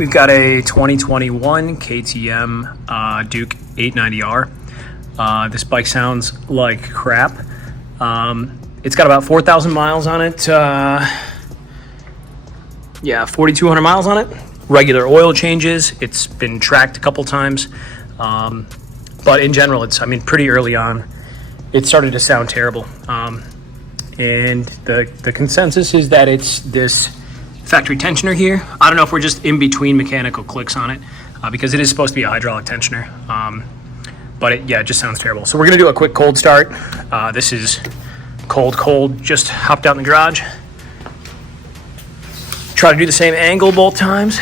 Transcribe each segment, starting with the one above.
we've got a 2021 KTM Duke 890R. This bike sounds like crap. It's got about 4,000 miles on it. Yeah, 4,200 miles on it. Regular oil changes. It's been tracked a couple times. But in general, I mean, pretty early on, it started to sound terrible. And the consensus is that it's this factory tensioner here. I don't know if we're just in between mechanical clicks on it, because it is supposed to be a hydraulic tensioner. But it just sounds terrible. So we're gonna do a quick cold start. This is cold, just hopped out in the garage. Try to do the same angle both times.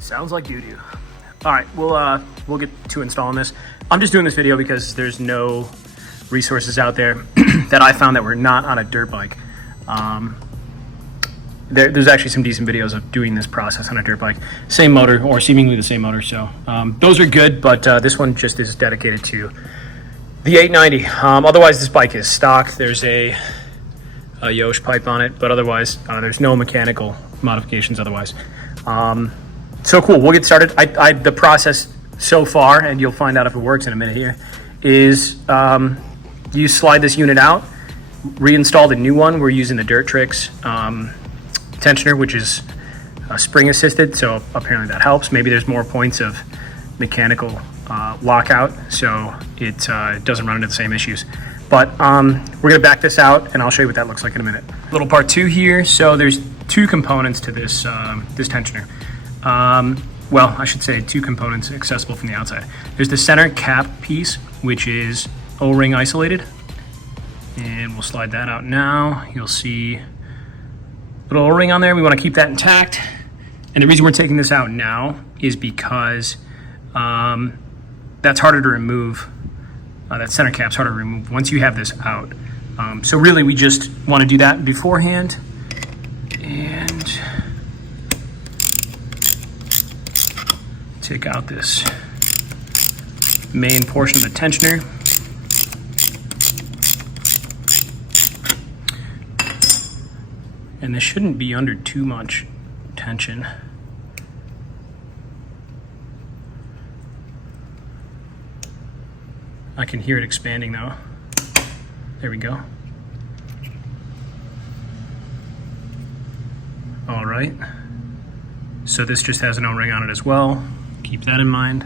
Sounds like doo-doo. All right, we'll get to installing this. I'm just doing this video because there's no resources out there that I found that were not on a dirt bike. There's actually some decent videos of doing this process on a dirt bike. Same motor, or seemingly the same motor, so those are good, but this one just is dedicated to the 890. Otherwise, this bike is stock. There's a Yosh pipe on it, but otherwise, there's no mechanical modifications otherwise. So cool, we'll get started. The process so far, and you'll find out if it works in a minute here, is you slide this unit out, reinstall the new one. We're using the Dirt Tricks tensioner, which is spring assisted, so apparently that helps. Maybe there's more points of mechanical lockout, so it doesn't run into the same issues. But we're gonna back this out, and I'll show you what that looks like in a minute. Little part two here. So there's two components to this this tensioner. Well, I should say two components accessible from the outside. There's the center cap piece, which is O-ring isolated, and we'll slide that out now. You'll see a little O-ring on there. We want to keep that intact, and the reason we're taking this out now is because that's harder to remove. That center cap's harder to remove once you have this out. So really, we just want to do that beforehand, and take out this main portion of the tensioner. And this shouldn't be under too much tension. I can hear it expanding though. There we go. All right. So this just has an O-ring on it as well. Keep that in mind.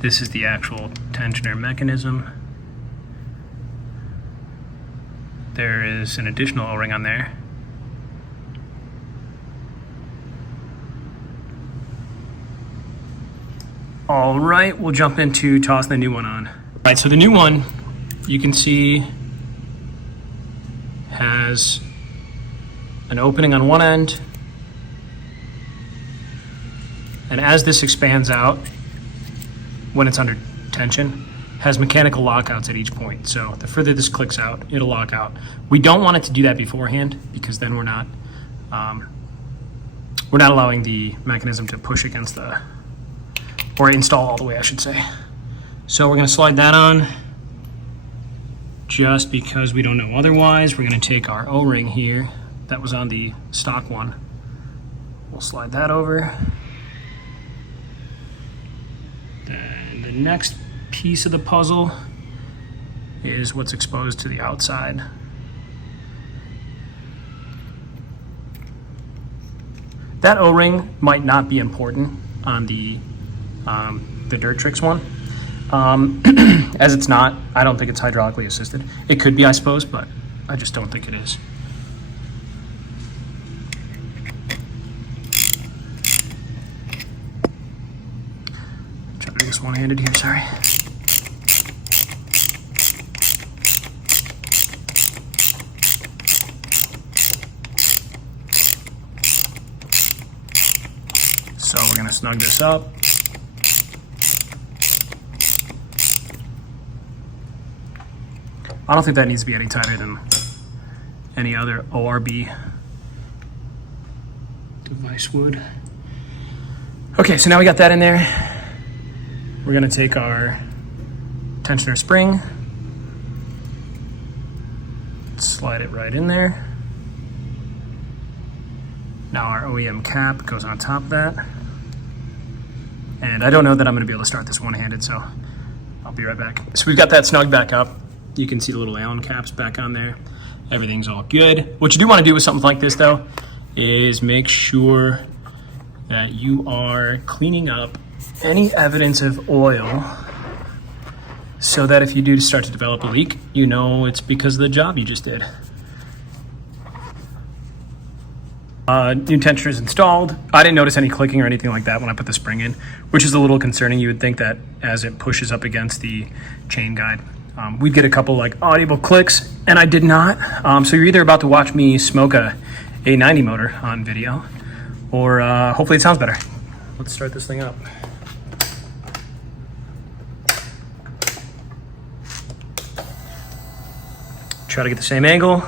This is the actual tensioner mechanism. There is an additional O-ring on there. All right, we'll jump into tossing the new one on. All right, so the new one, you can see, has an opening on one end, and as this expands out, when it's under tension, has mechanical lockouts at each point. So the further this clicks out, it'll lock out. We don't want it to do that beforehand, because then we're not allowing the mechanism to push against the, or install all the way, I should say. So we're gonna slide that on, just because we don't know otherwise. We're gonna take our O-ring here, that was on the stock one. We'll slide that over. Then the next piece of the puzzle is what's exposed to the outside. That O-ring might not be important on the Dirt Tricks one. As it's not, I don't think it's hydraulically assisted. It could be, I suppose, but I just don't think it is. Try to do this one-handed here, sorry. So we're gonna snug this up. I don't think that needs to be any tighter than any other ORB device would. Okay, so now we got that in there. We're gonna take our tensioner spring, slide it right in there. Now our OEM cap goes on top of that. And I don't know that I'm gonna be able to start this one-handed, so I'll be right back. So we've got that snug back up. You can see the little Allen caps back on there. Everything's all good. What you do wanna do with something like this though, is make sure that you are cleaning up any evidence of oil so that if you do start to develop a leak, you know it's because of the job you just did. New tensioner is installed. I didn't notice any clicking or anything like that when I put the spring in, which is a little concerning. You would think that as it pushes up against the chain guide, we'd get a couple like audible clicks, and I did not. So you're either about to watch me smoke a 890 motor on video, or hopefully it sounds better. Let's start this thing up. Try to get the same angle.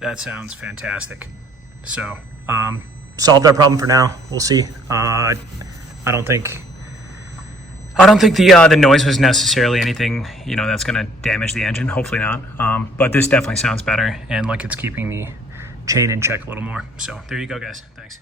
That sounds fantastic. So, solved our problem for now. We'll see. I don't think the noise was necessarily anything, you know, that's gonna damage the engine. Hopefully not. But this definitely sounds better, and like it's keeping the chain in check a little more. So there you go, guys. Thanks.